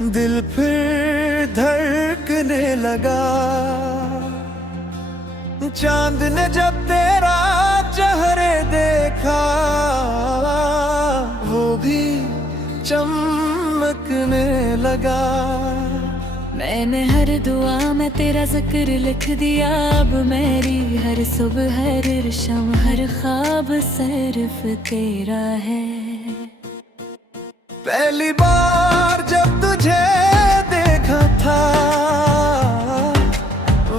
दिल फिर धड़कने लगा। चांद ने जब तेरा चेहरे देखा, वो भी चमकने लगा। मैंने हर दुआ में तेरा जिक्र लिख दिया। अब मेरी हर सुबह हर शाम हर ख्वाब सिर्फ तेरा है। पहली बार जब तुझे देखा था,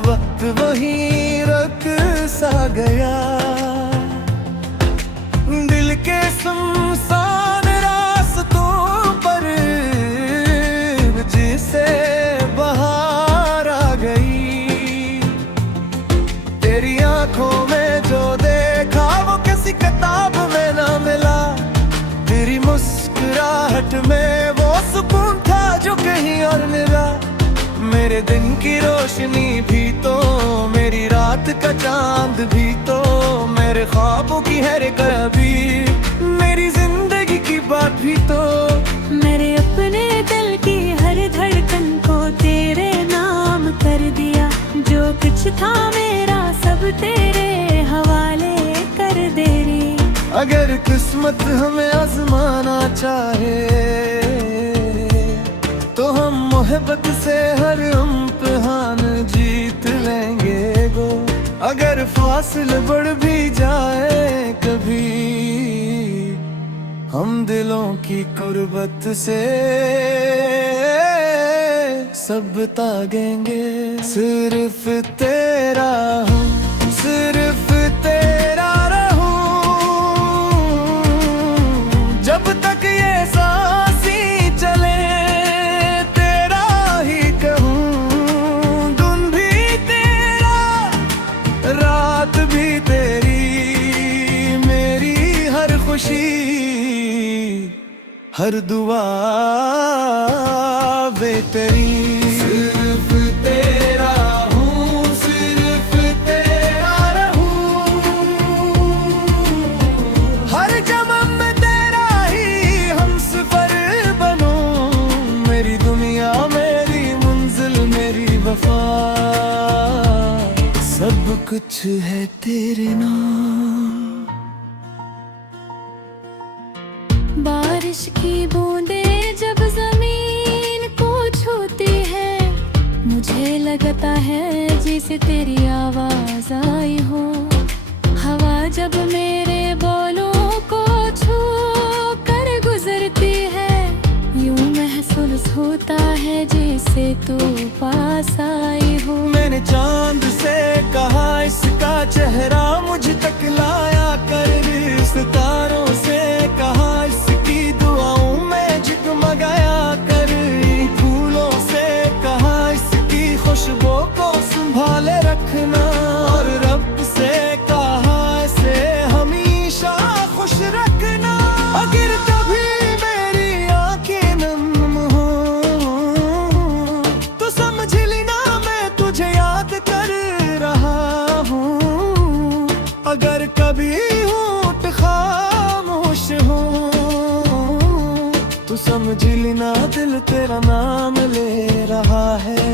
वक्त वहीं रुक सा गया। दिल के सुनसान रास्तों पर जिसे बहार आ गई। तेरी आंखों में जो देखा वो किसी किताब में ना मिला। तेरी मुस्कुराहट में वो सुकून था जो कहीं और मिला। मेरे दिन की रोशनी भी तो, मेरी रात का चांद भी तो, मेरे ख्वाबों की हर कभी, मेरी जिंदगी की बात भी तो। मेरे अपने दिल की हर धड़कन को तेरे नाम कर दिया। जो कुछ था मेरा सब तेरे हवाले कर दे रही। अगर किस्मत हमें आजमाना चाहे तो हम मोहब्बत से हर इम्तिहान जीत लेंगे गो। अगर फासले बढ़ भी जाए कभी, हम दिलों की कुर्बत से सब तागेंगे। सिर्फ तेरा हूँ, सिर्फ तेरा रहूं, जब तक ये सांसें चले तेरा ही कहूँ। दिन भी तेरा, रात भी तेरी, मेरी हर खुशी हर दुआ वे तेरी। सिर्फ तेरा हूँ, सिर्फ तेरा रहूं, हर जन्म में तेरा ही हमसफर बनूं। मेरी दुनिया मेरी मंजिल मेरी वफा, सब कुछ है तेरे नाम। बारिश की बूंदें जब जमीन को छूती है, मुझे लगता है जैसे तेरी आवाज आई हो। हवा जब मेरे बोलों को छू कर गुजरती है, यूं महसूस होता है जैसे तू पास आई हो। मैंने चांद से कहा इसका चेहरा मुझ तक लाया कर। सितारों से कहा इसकी दुआओं में जगमगाया कर। फूलों से कहा इसकी खुशबू को संभाले रखना। और रब से कहा इसे हमेशा खुश रखना। अगर कभी मेरी आंखें नम हो तो समझ लेना मैं तुझे याद कर रहा हूँ। अगर कभी होंठ खामोश हो तो समझ लेना दिल तेरा नाम ले रहा है।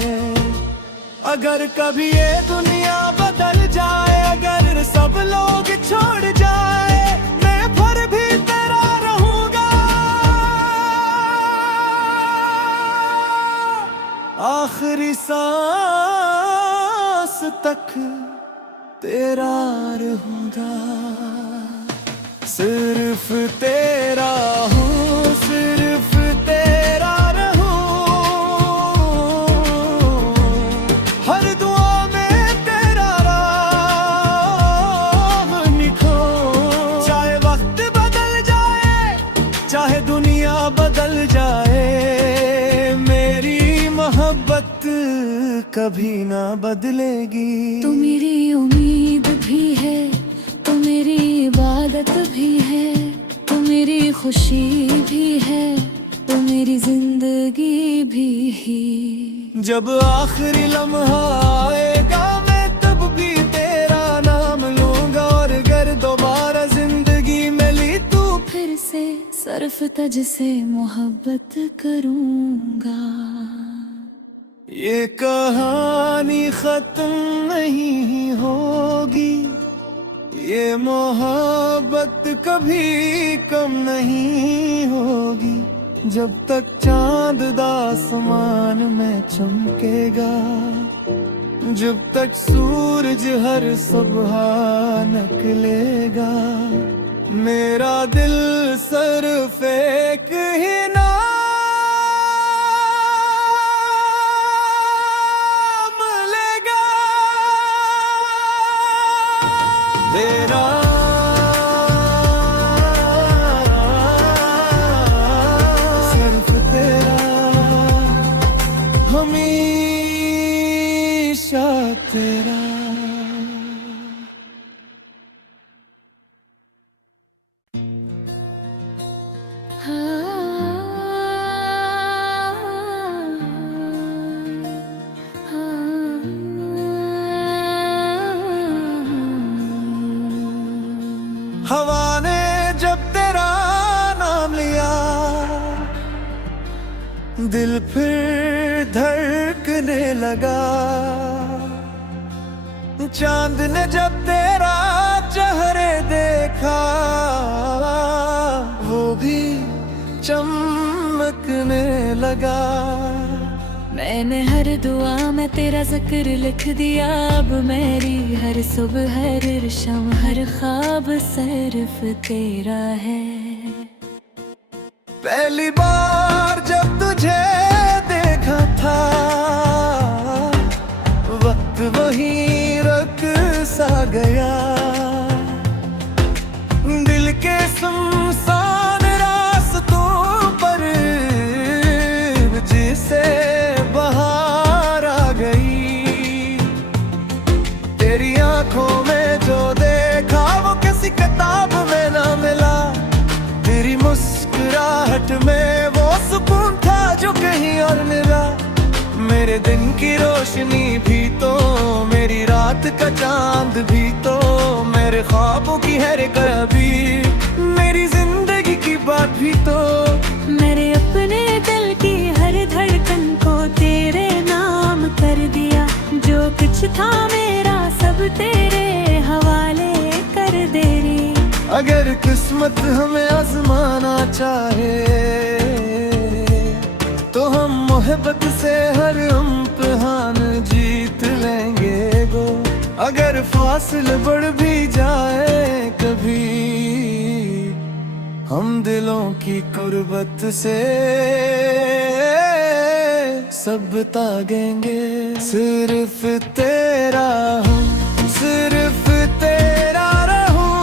अगर कभी ये दुनिया बदल जाए, अगर सब लोग छोड़ जाए, मैं फिर भी तेरा रहूंगा। आखिरी सांस तक तेरा रहूंगा। सिर्फ तेरा हूँ, सिर्फ तेरा रहूं, हर दुआ में तेरा राह निखो। चाहे वक्त बदल जाए, चाहे दुनिया बदल जाए, मेरी मोहब्बत कभी ना बदलेगी। तू मेरी उम्मीद भी है, तू मेरी इबादत भी है, तू मेरी खुशी भी है, तू मेरी जिंदगी भी ही। जब आखिरी लम्हा आएगा मैं तब भी तेरा नाम लूंगा। और अगर दोबारा जिंदगी में ली तू फिर से से सर्फ तज से मोहब्बत करूंगा। ये कहानी खत्म नहीं होगी, ये मोहब्बत कभी कम नहीं होगी। जब तक चांद आसमान में चमकेगा, जब तक सूरज हर सुबह निकलेगा, मेरा दिल सिर्फ एक ही नाम लेगा, तेरा। सिर्फ तेरा, हमेशा तेरा। हवा ने जब तेरा नाम लिया, दिल फिर धड़कने लगा। चांद ने जब तेरा चेहरे देखा, वो भी चमकने लगा। मैंने हर दुआ में तेरा जिक्र लिख दिया, अब मेरी हर सुबह हर शाम हर ख्वाब सिर्फ तेरा है। पहली बार जब तुझे देखा था, वक्त वही रुक सा गया। दिल के सुनसान रास्तों पर जिसे बाहर आ गई, तेरी आंखों में जो देखा वो किसी किताब में ना मिला। तेरी मुस्कुराहट में वो सुकून था जो कहीं और मिला। मेरे दिन की रोशनी भी तो, मेरी रात का चांद भी तो, मेरे ख्वाबों की हर कभी, मेरी जिंदगी की बात भी तो। मेरे अपने दिल की हर धड़कन को तेरे नाम कर दिया। जो कुछ था मेरा सब तेरे हवाले कर दे रही। अगर किस्मत हमें आजमाना चाहे, तो हम मोहब्बत से हर इम्तिहान जीत लेंगे गो। अगर फासले बढ़ भी जाए कभी, हम दिलों की कुर्बत से सब तागेंगे। सिर्फ तेरा हूँ, सिर्फ तेरा रहूं,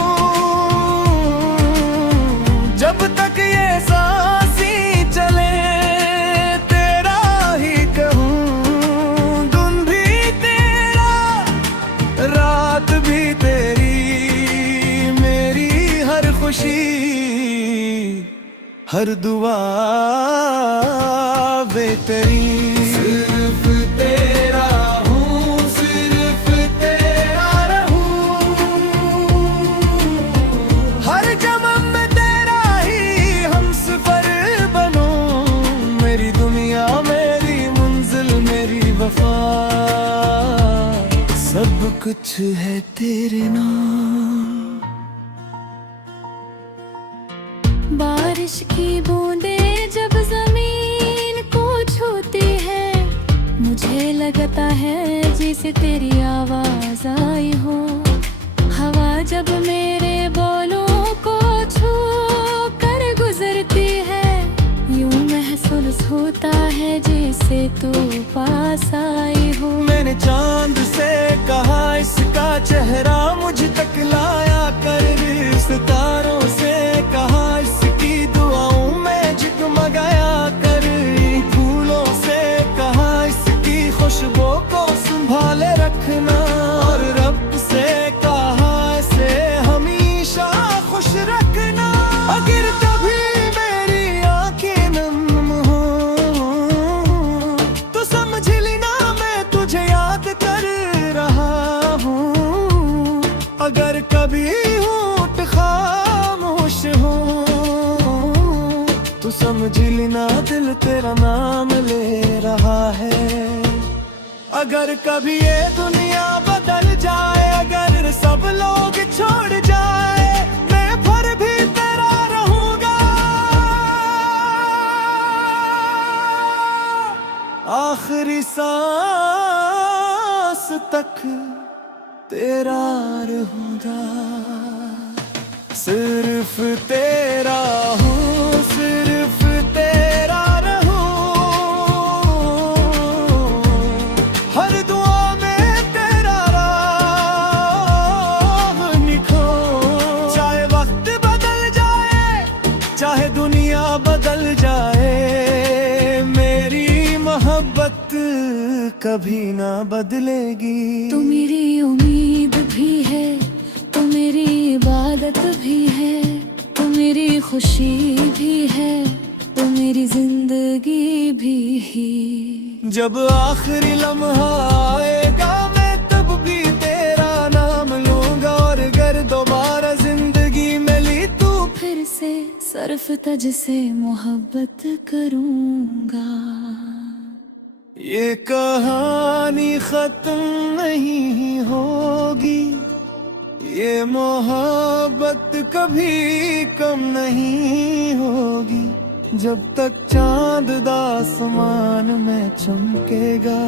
जब तक ये सांसी चले तेरा ही कहूँ। दिन भी तेरा, रात भी तेरी, मेरी हर खुशी हर दुआ वे तेरी। सिर्फ तेरा हूँ, सिर्फ तेरा रहूं, हर जन्म में तेरा ही हमसफर बनूं। मेरी दुनिया मेरी मंजिल मेरी वफा, सब कुछ है तेरे नाम। बारिश की बूंदें जब जमीन को छूती है, मुझे लगता है जैसे तेरी आवाज आई हो। हवा जब मेरे बोलों को छू कर गुजरती है, यूं महसूस होता है जैसे तू पास आई हो। मैंने चांद से कहा इसका चेहरा मुझ तक लाया कर, सितारों से कहा इसकी दुआओं में जगमगाया कर। फूलों से कहा इसकी खुशबू को संभाले रखना, और रब से कहा इसे हमेशा खुश रखना। अगर कभी मेरी आंखें नम हो, तो समझ लेना मैं तुझे याद समझ लेना दिल तेरा नाम ले रहा है। अगर कभी ये दुनिया बदल जाए, अगर सब लोग छोड़ जाए, मैं फिर भी तेरा रहूंगा। आखिरी सांस तक तेरा रहूंगा। सिर्फ तेरा हूँ, सिर्फ तेरा रहूं। हर दुआ में तेरा राह निखो। चाहे वक्त बदल जाए, चाहे दुनिया बदल जाए, मेरी मोहब्बत कभी ना बदलेगी। तू मेरी उम्मीद भी है, तू मेरी इबादत भी है, तू मेरी खुशी भी है, तू मेरी जिंदगी भी। जब आखिरी लम्हा आएगा, मैं तब भी तेरा नाम लूंगा। और अगर दोबारा जिंदगी मिली तू, फिर से सर्फ तज से मोहब्बत करूंगा। ये कहानी खत्म नहीं होगी, ये मोहब्बत कभी कम नहीं होगी। जब तक चांद आसमान में चमकेगा,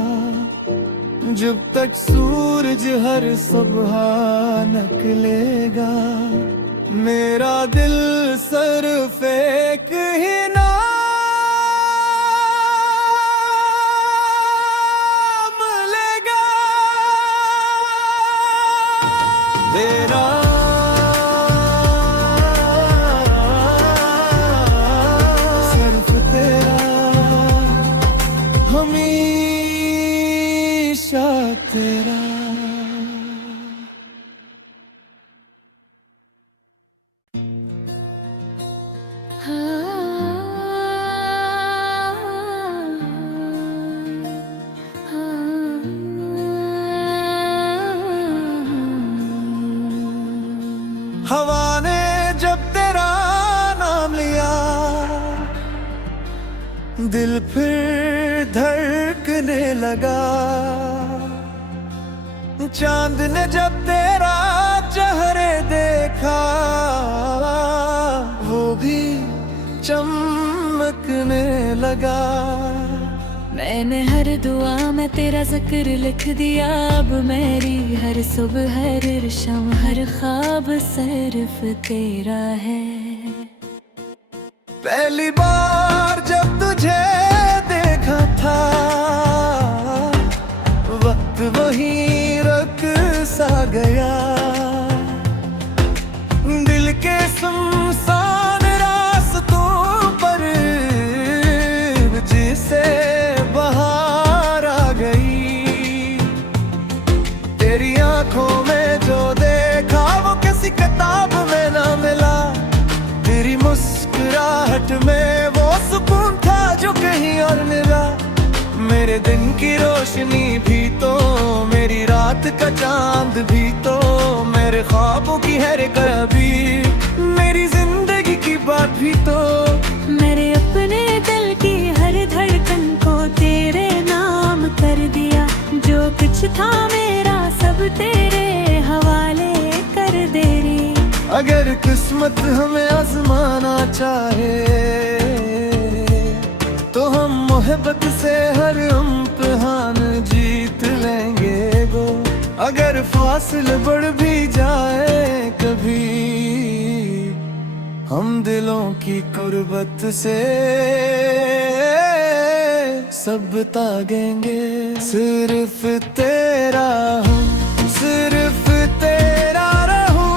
जब तक सूरज हर सुबह निकलेगा, मेरा दिल सिर्फ एक ही नाम लेगा, तेरा। सिर्फ तेरा, हमेशा तेरा। हवा ने जब तेरा नाम लिया, दिल फिर धड़कने लगा। चांद ने जब तेरा चेहरे देखा, वो भी चमकने लगा। मैंने हर दुआ में तेरा जिक्र लिख दिया। अब मेरी हर सुबह, हर शाम, हर ख्वाब सिर्फ तेरा है। पहली बार जब तुझे देखा था, वक्त वहीं रुक सा गया। दिल के सुनसान रास्तों पर जिसे बहार आ गई, तेरी आंखों में जो देखा वो किसी किताब में ना मिला। तेरी मुस्कुराहट में वो सुकून था जो कहीं और मिला। मेरे दिन की रोशनी भी तो, मेरी रात का चांद भी तो, मेरे ख्वाबों की हर कभी, मेरी जिंदगी की बात भी तो। मेरे अपने दिल की हर धड़कन को तेरे नाम कर दिया। जो कुछ था मेरा सब तेरे हवाले कर दे रही। अगर किस्मत हमें आजमाना चाहे, तो हम मोहब्बत से हर इम्तिहान जीत लेंगे गो। अगर फासले बढ़ भी जाए कभी, हम दिलों की कुर्बत से सब तागेंगे। सिर्फ तेरा हूँ, सिर्फ तेरा रहूं।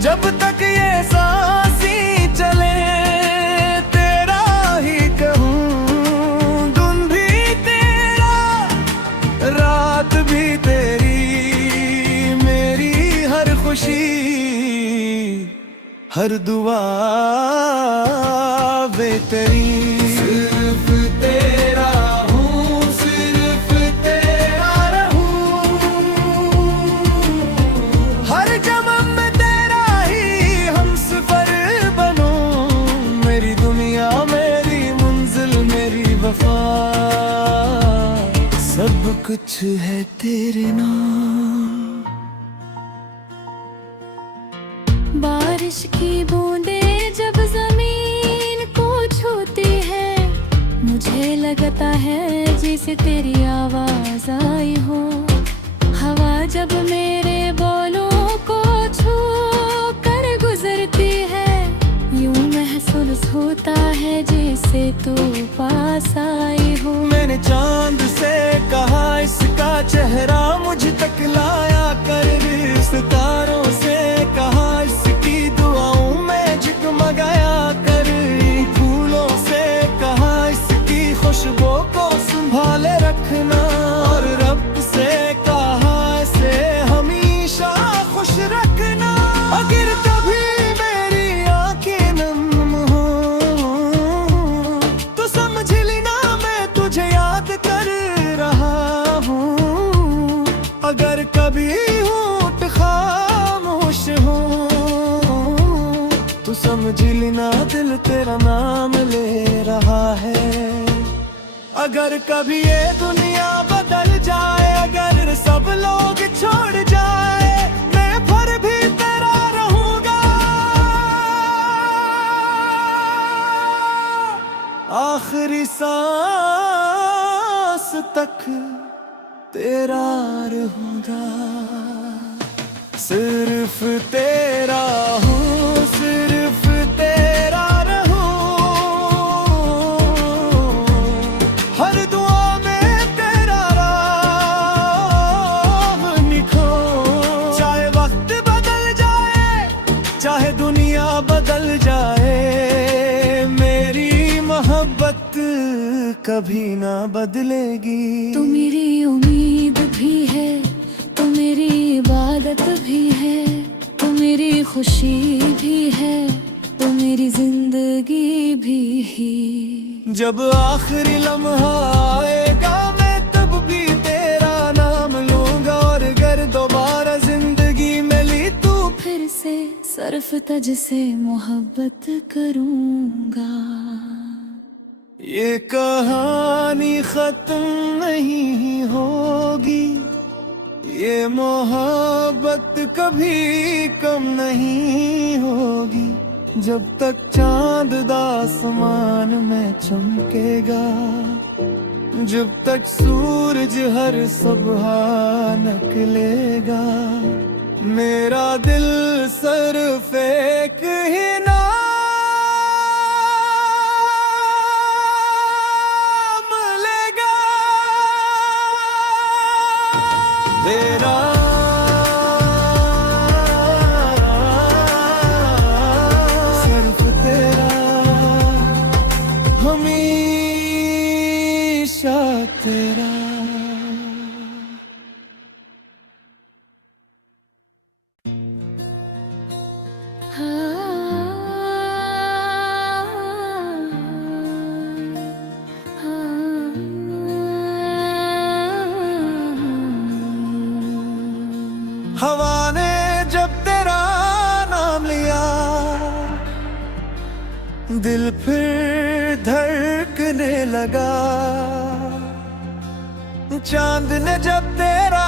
जब तक ये सांसी चले, तेरा ही कहूँ। दिन भी तेरा, रात भी तेरी, मेरी हर खुशी, हर दुआ वे तेरी। सिर्फ तेरा हूँ, सिर्फ तेरा रहूं। हर जन्म में तेरा ही हमसफर बनूं। कुछ है तेरे नाम। बारिश की बूंदें जब जमीन को छूती है, मुझे लगता है जैसे तेरी आवाज आई हो। हवा जब मेरे बोलों को छू कर गुजरती है, यूं महसूस होता है जैसे तू पास आई हो। मैंने चांद से कहा इसका चेहरा मुझ तक लाया कर, सितारों से कहा इसकी दुआओं में झिकमगाया कर, फूलों से कहा इसकी खुशबू को संभाले रखना, और रब से कहा इसे हमेशा खुश रखना। अगर कभी मेरी आंखें नम हो तो समझ लेना मैं तुझे याद कर रहा हूँ। अगर कभी होंठ खामोश हो तो समझ लेना दिल तेरा नाम ले रहा है। अगर कभी ये दुनिया बदल जाए, अगर सब लोग छोड़ जाए, मैं फिर भी तेरा रहूंगा। आखिरी सांस तक तेरा रहूंगा। सिर्फ तेरा हूँ, सिर्फ तेरा रहूं। हर दुआ में तेरा राह निखो। चाहे वक्त बदल जाए, चाहे दुनिया बदल जाए, मेरी मोहब्बत कभी ना बदलेगी। तू मेरी उम्मीद भी है, तू मेरी इबादत भी है, तू मेरी खुशी भी है, तू मेरी जिंदगी भी ही। जब आखिरी लम्हा आएगा मैं तब भी तेरा नाम लूंगा, और अगर दोबारा जिंदगी मिली तू फिर से सर्फ तज से मोहब्बत करूंगा। ये कहानी खत्म नहीं होगी, ये मोहब्बत कभी कम नहीं होगी। जब तक चांद आसमान में चमकेगा, जब तक सूरज हर सुबह निकलेगा, मेरा दिल सिर्फ एक ही नाम लेगा, तेरा। सिर्फ तेरा, हमेशा तेरा। हवा ने जब तेरा नाम लिया, दिल फिर धड़कने लगा। चांद ने जब तेरा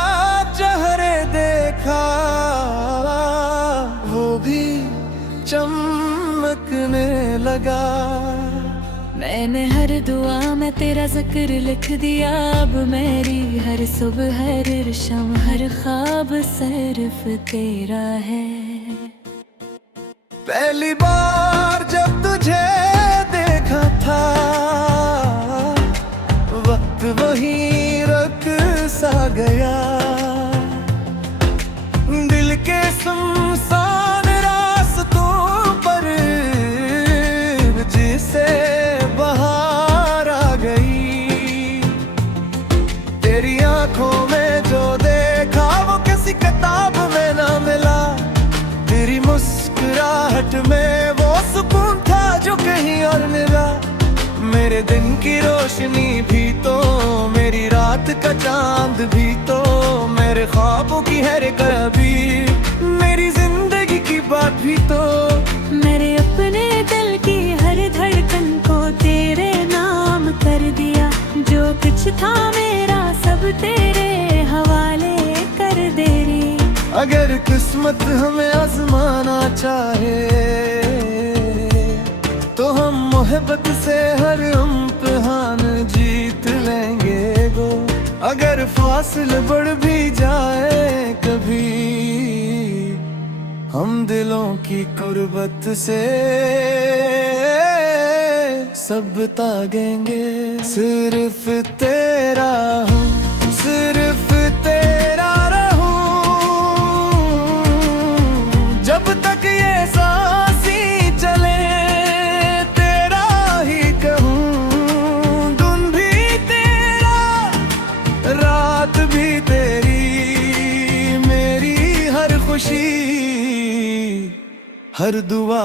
चेहरे देखा, वो भी चमकने लगा। मैंने हर दुआ में तेरा जिक्र लिख दिया, अब मेरी हर सुबह हर शाम हर ख्वाब सिर्फ तेरा है। पहली बार जब तुझे देखा था, वक्त वही रख सा गया। दिल के सुनसान रास्तों पर जिसे बहार आ गई, तेरी आंखों में जो देखा वो किसी किताब में ना मिला। तेरी मुस्कुराहट में वो सुकून था जो कहीं और मिला। मेरे दिन की रोशनी भी तो, मेरी रात का चांद भी तो, मेरे ख्वाबों की हर कभी, मेरी जिंदगी की बात भी तो। मेरे अपने दिल की हर धड़कन को तेरे नाम कर दिया। जो कुछ था मेरा सब सब तेरे हवाले कर दे रे। अगर किस्मत हमें आजमाना चाहे तो हम मोहब्बत से हर इम्तिहान जीत लेंगे गो। अगर फासिल बढ़ भी जाए कभी हम दिलों की कुर्बत से सब तागेंगे। सिर्फ तेरा हूँ, सिर्फ तेरा रहूं, जब तक ये सांसें चले तेरा ही कहूँ। दिन भी तेरा, रात भी तेरी, मेरी हर खुशी हर दुआ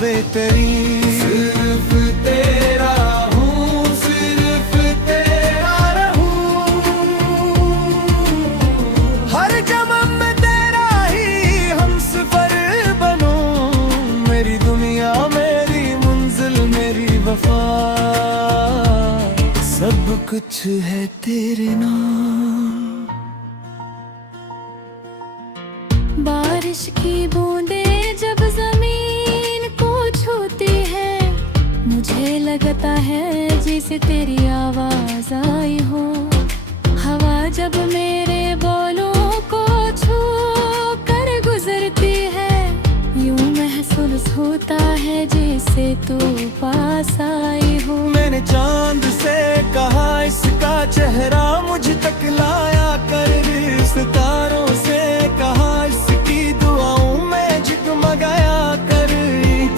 बेतरी। सिर्फ तेरा हूँ, सिर्फ तेरा रहूं, हर जन्म में तेरा ही हमसफर बनूं। मेरी दुनिया मेरी मंजिल मेरी वफा, सब कुछ है तेरे नाम। बारिश की बूंदें जब जमीन को छूती है, मुझे लगता है जैसे तेरी आवाज आई हो। हवा जब मेरे बोलों को छू कर गुजरती है, यूं महसूस होता है जैसे तू पास आई हो। मैंने चांद से कहा इसका चेहरा मुझ तक लाया कर, सितारों से कहा इसकी दुआओं में जगमगाया कर,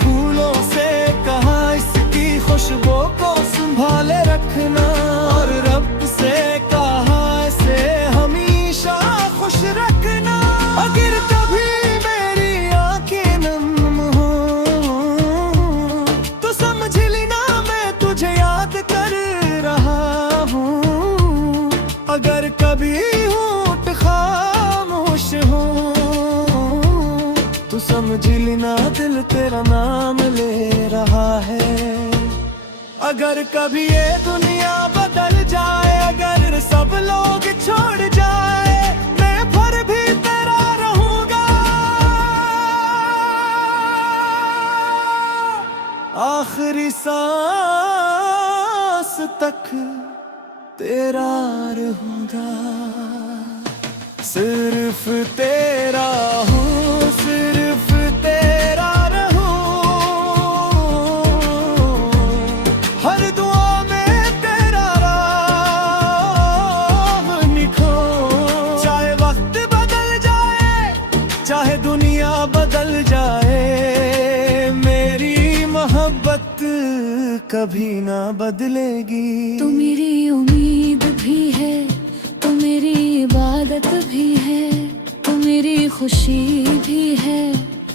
फूलों से कहा इसकी खुशबू को संभाले रखना, और रब से कहा इसे हमेशा खुश रखना। अगर कभी मेरी आंखें नम हो तो समझ लेना मैं तुझे याद कर रहा हूँ। अगर कभी होठ खामोश हो तो समझ लेना दिल तेरा नाम ले रहा है। अगर कभी ये दुनिया बदल जाए, अगर सब लोग छोड़ जाए, मैं फिर भी तेरा रहूंगा। आखिरी सांस तक तेरा रहूंगा। सिर्फ तेरा हूँ, सिर्फ तेरा रहूं, हर दुआ में तेरा राह निखो। चाहे वक्त बदल जाए, चाहे दुनिया बदल जाए, मेरी मोहब्बत कभी ना बदलेगी। तू मेरी उम्मीद भी है, तू मेरी इबादत भी है, तू मेरी खुशी भी है,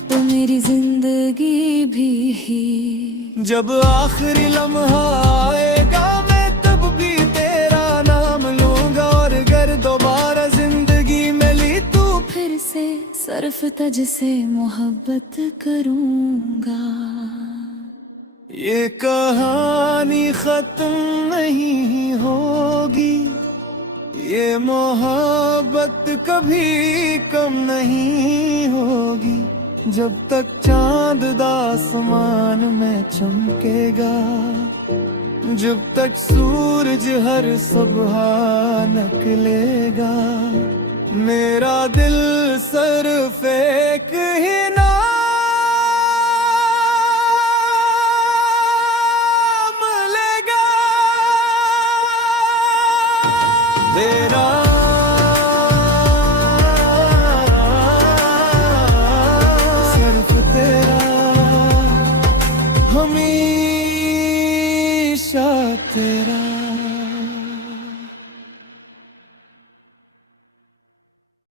तू मेरी जिंदगी भी ही। जब आखिरी लम्हा आएगा मैं तब भी तेरा नाम लूंगा, और अगर दोबारा जिंदगी मिली तो फिर से सर्फ तज से मोहब्बत करूंगा। ये कहानी खत्म नहीं होगी, ये मोहब्बत कभी कम नहीं होगी, जब तक चांद आसमान में चमकेगा, जब तक सूरज हर सुबह निकलेगा। मेरा दिल सिर्फ